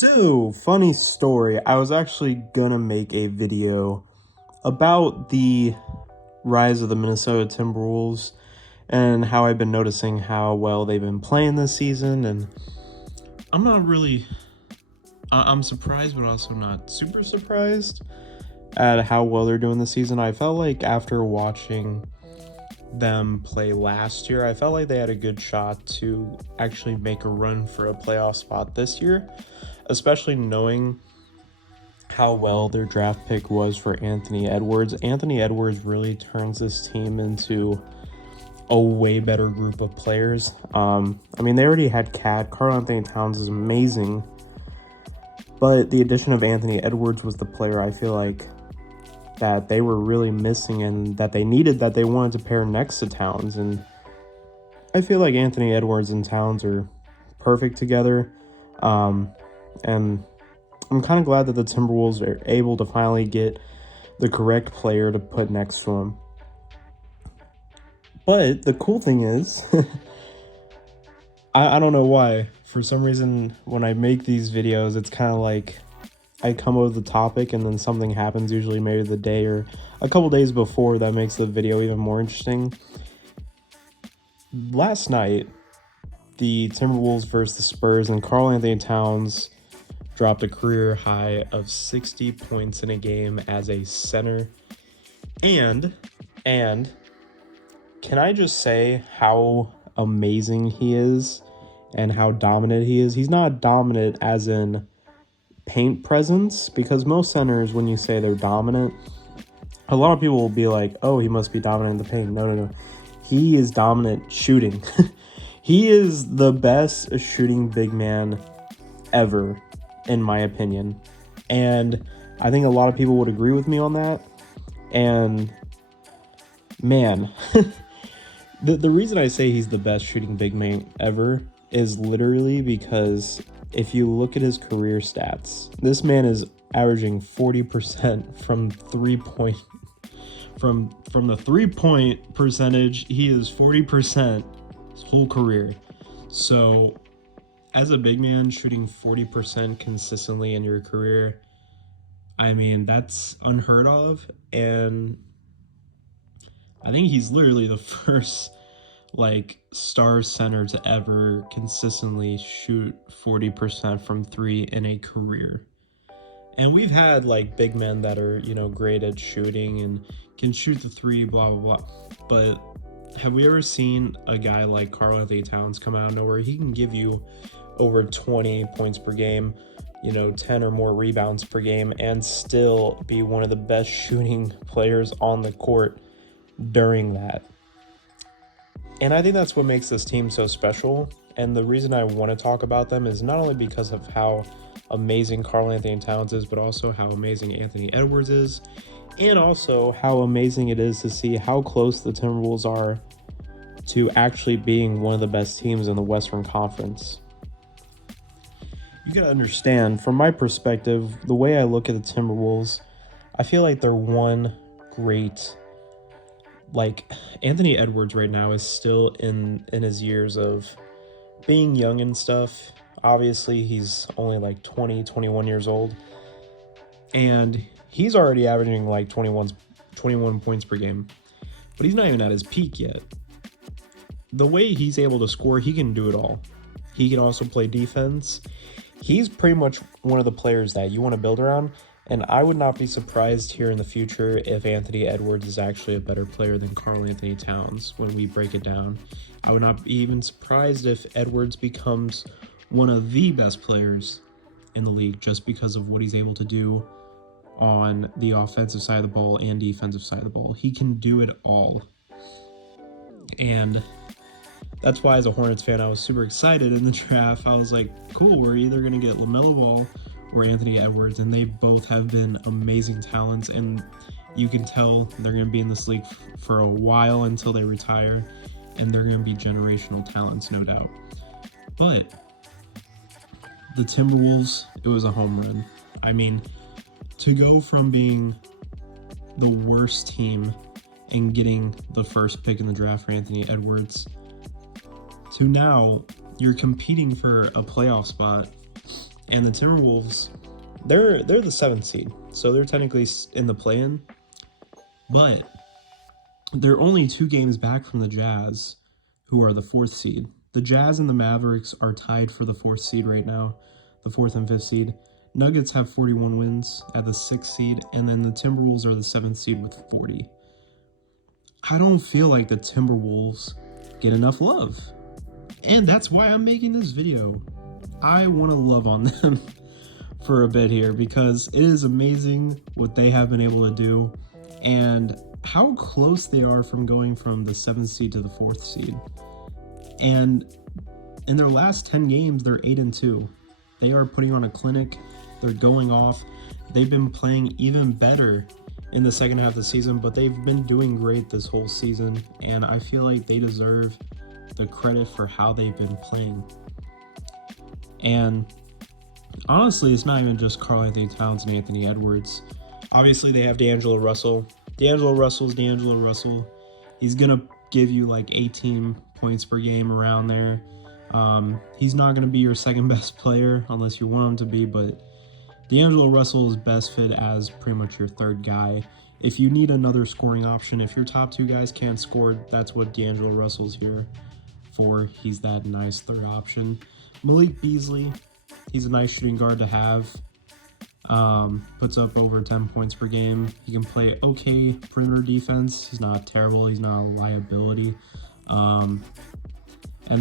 So, funny story. I was actually gonna make a video about the rise of the Minnesota Timberwolves and how I've been noticing how well they've been playing this season. And I'm not really, I'm surprised, but also not super surprised at how well they're doing this season. I felt like after watching them play last year, I felt like they had a good shot to actually make a run for a playoff spot this year, especially knowing how well their draft pick was for Anthony Edwards. Anthony Edwards really turns this team into a way better group of players. They already had Cat. Karl-Anthony Towns is amazing, but the addition of Anthony Edwards was the player I feel like that they were really missing and that they needed, that they wanted to pair next to Towns. And I feel like Anthony Edwards and Towns are perfect together. And I'm kind of glad that the Timberwolves are able to finally get the correct player to put next to him. But the cool thing is, I don't know why. For some reason, when I make these videos, it's kind of like I come up with the topic and then something happens, usually maybe the day or a couple days before, that makes the video even more interesting. Last night, the Timberwolves versus the Spurs, and Karl-Anthony Towns dropped a career high of 60 points in a game as a center. And can I just say how amazing he is and how dominant he is? He's not dominant as in paint presence, because most centers, when you say they're dominant, a lot of people will be like, oh, he must be dominant in the paint. No. He is dominant shooting. He is the best shooting big man ever, in my opinion. And I think a lot of people would agree with me on that. And man, the reason I say he's the best shooting big man ever is literally because if you look at his career stats, this man is averaging 40% from the 3-point percentage. He is 40% his whole career. So as a big man, shooting 40% consistently in your career, that's unheard of. And I think he's literally the first star center to ever consistently shoot 40% from three in a career. And we've had big men that are, great at shooting and can shoot the three, blah, blah, blah. But have we ever seen a guy like Karl-Anthony Towns come out of nowhere? He can give you over 20 points per game, 10 or more rebounds per game, and still be one of the best shooting players on the court during that. And I think that's what makes this team so special. And the reason I want to talk about them is not only because of how amazing Karl-Anthony Towns is, but also how amazing Anthony Edwards is, and also how amazing it is to see how close the Timberwolves are to actually being one of the best teams in the Western Conference. You gotta understand, from my perspective, the way I look at the Timberwolves, I feel like they're one great, Anthony Edwards right now is still in his years of being young and stuff. Obviously, he's only 20, 21 years old. And he's already averaging 21 points per game. But he's not even at his peak yet. The way he's able to score, he can do it all. He can also play defense. He's pretty much one of the players that you want to build around. And I would not be surprised here in the future if Anthony Edwards is actually a better player than Karl-Anthony Towns when we break it down. I would not be even surprised if Edwards becomes one of the best players in the league just because of what he's able to do on the offensive side of the ball and defensive side of the ball. He can do it all. And that's why, as a Hornets fan, I was super excited in the draft. I was like, cool, we're either going to get LaMelo Ball or Anthony Edwards, and they both have been amazing talents, and you can tell they're going to be in this league for a while until they retire, and they're going to be generational talents, no doubt. But the Timberwolves, it was a home run. To go from being the worst team and getting the first pick in the draft for Anthony Edwards to now you're competing for a playoff spot And the Timberwolves, they're the 7th seed, so they're technically in the play-in, but they're only 2 games back from the Jazz, who are the 4th seed. The Jazz and the Mavericks are tied for the 4th seed right now, the 4th and 5th seed. Nuggets have 41 wins at the 6th seed, and then the Timberwolves are the 7th seed with 40. I don't feel like the Timberwolves get enough love, and that's why I'm making this video. I want to love on them for a bit here, because it is amazing what they have been able to do and how close they are from going from the 7th seed to the 4th seed. And in their last 10 games, they're 8-2. They are putting on a clinic. They're going off. They've been playing even better in the second half of the season, but they've been doing great this whole season, and I feel like they deserve the credit for how they've been playing. And honestly, it's not even just Karl-Anthony Towns and Anthony Edwards. Obviously, they have D'Angelo Russell. D'Angelo Russell's D'Angelo Russell. He's going to give you like 18 points per game around there. He's not going to be your second best player unless you want him to be, but D'Angelo Russell is best fit as pretty much your third guy. If you need another scoring option, if your top 2 guys can't score, that's what D'Angelo Russell's here for. He's that nice third option. Malik Beasley, he's a nice shooting guard to have. Puts up over 10 points per game. He can play okay perimeter defense. He's not terrible. He's not a liability. And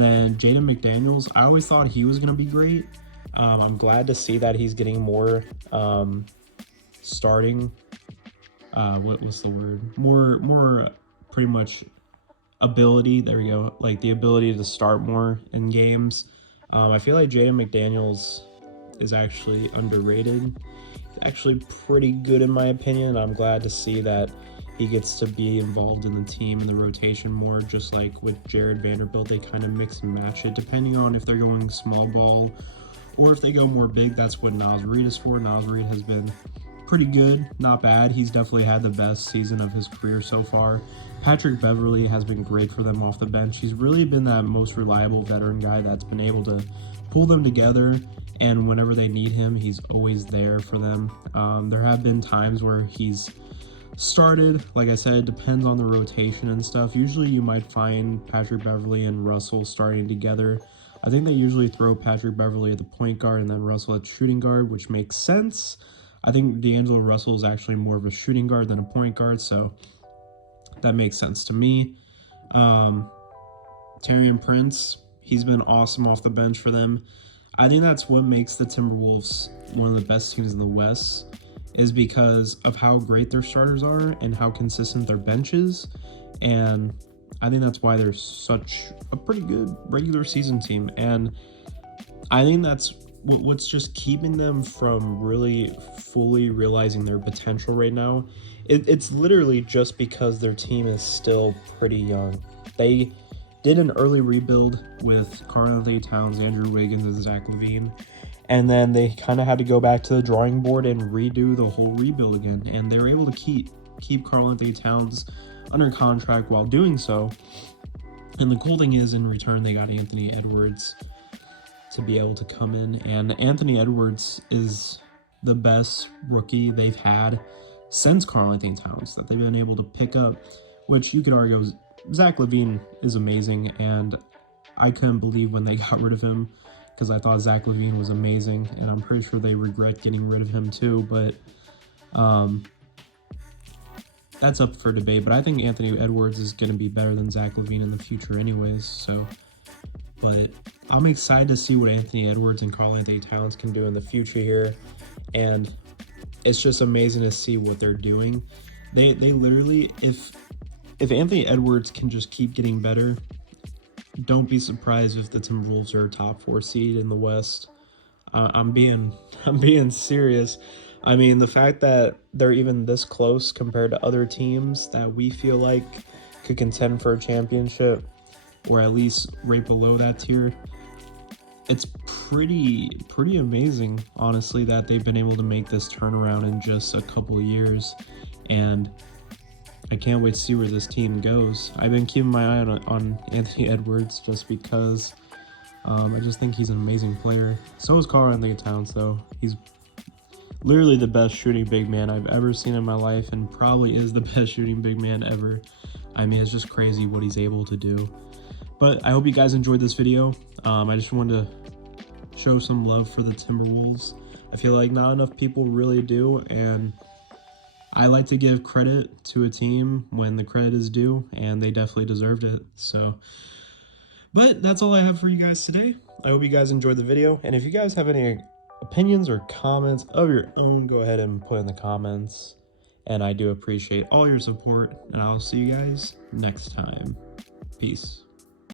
then Jaden McDaniels, I always thought he was going to be great. I'm glad to see that he's getting more starting. What's the word? More pretty much ability. There we go. Like the ability to start more in games. I feel like Jaden McDaniels is actually underrated. He's actually pretty good in my opinion. I'm glad to see that he gets to be involved in the team and the rotation more, just like with Jared Vanderbilt. They kind of mix and match it depending on if they're going small ball or if they go more big. That's what Naz Reid is for. Naz Reid has been pretty good, not bad. He's definitely had the best season of his career so far. Patrick Beverley has been great for them off the bench. He's really been that most reliable veteran guy that's been able to pull them together, and whenever they need him, he's always there for them. There have been times where he's started, like I said, it depends on the rotation and stuff. Usually you might find Patrick Beverley and Russell starting together. I think they usually throw Patrick Beverley at the point guard and then Russell at shooting guard, which makes sense. I think D'Angelo Russell is actually more of a shooting guard than a point guard, so that makes sense to me. Taurean Prince, he's been awesome off the bench for them. I think that's what makes the Timberwolves one of the best teams in the West, is because of how great their starters are and how consistent their bench is. And I think that's why they're such a pretty good regular season team. And I think that's what's just keeping them from really fully realizing their potential right now. It's literally just because their team is still pretty young. They did an early rebuild with Karl-Anthony Towns, Andrew Wiggins, and Zach LaVine. And then they kind of had to go back to the drawing board and redo the whole rebuild again. And they were able to keep Karl-Anthony Towns under contract while doing so. And the cool thing is, in return, they got Anthony Edwards to be able to come in. And Anthony Edwards is the best rookie they've had since Karl-Anthony Towns that they've been able to pick up, which you could argue Zach LaVine is amazing. And I couldn't believe when they got rid of him, because I thought Zach LaVine was amazing, and I'm pretty sure they regret getting rid of him too, but that's up for debate. But I think Anthony Edwards is going to be better than Zach LaVine in the future anyways, so. But I'm excited to see what Anthony Edwards and Karl-Anthony Towns can do in the future here, and it's just amazing to see what they're doing. They literally, if Anthony Edwards can just keep getting better, don't be surprised if the Timberwolves are a top 4 seed in the West. I'm being serious. I mean, the fact that they're even this close compared to other teams that we feel like could contend for a championship, or at least right below that tier, it's pretty amazing, honestly, that they've been able to make this turnaround in just a couple of years. And I can't wait to see where this team goes. I've been keeping my eye on Anthony Edwards just because I just think he's an amazing player. So is Karl-Anthony Towns, though. He's literally the best shooting big man I've ever seen in my life, and probably is the best shooting big man ever. I mean, it's just crazy what he's able to do. But I hope you guys enjoyed this video. I just wanted to show some love for the Timberwolves. I feel like not enough people really do, and I like to give credit to a team when the credit is due, and they definitely deserved it. So, but that's all I have for you guys today. I hope you guys enjoyed the video, and if you guys have any opinions or comments of your own, go ahead and put in the comments. And I do appreciate all your support, and I'll see you guys next time. Peace.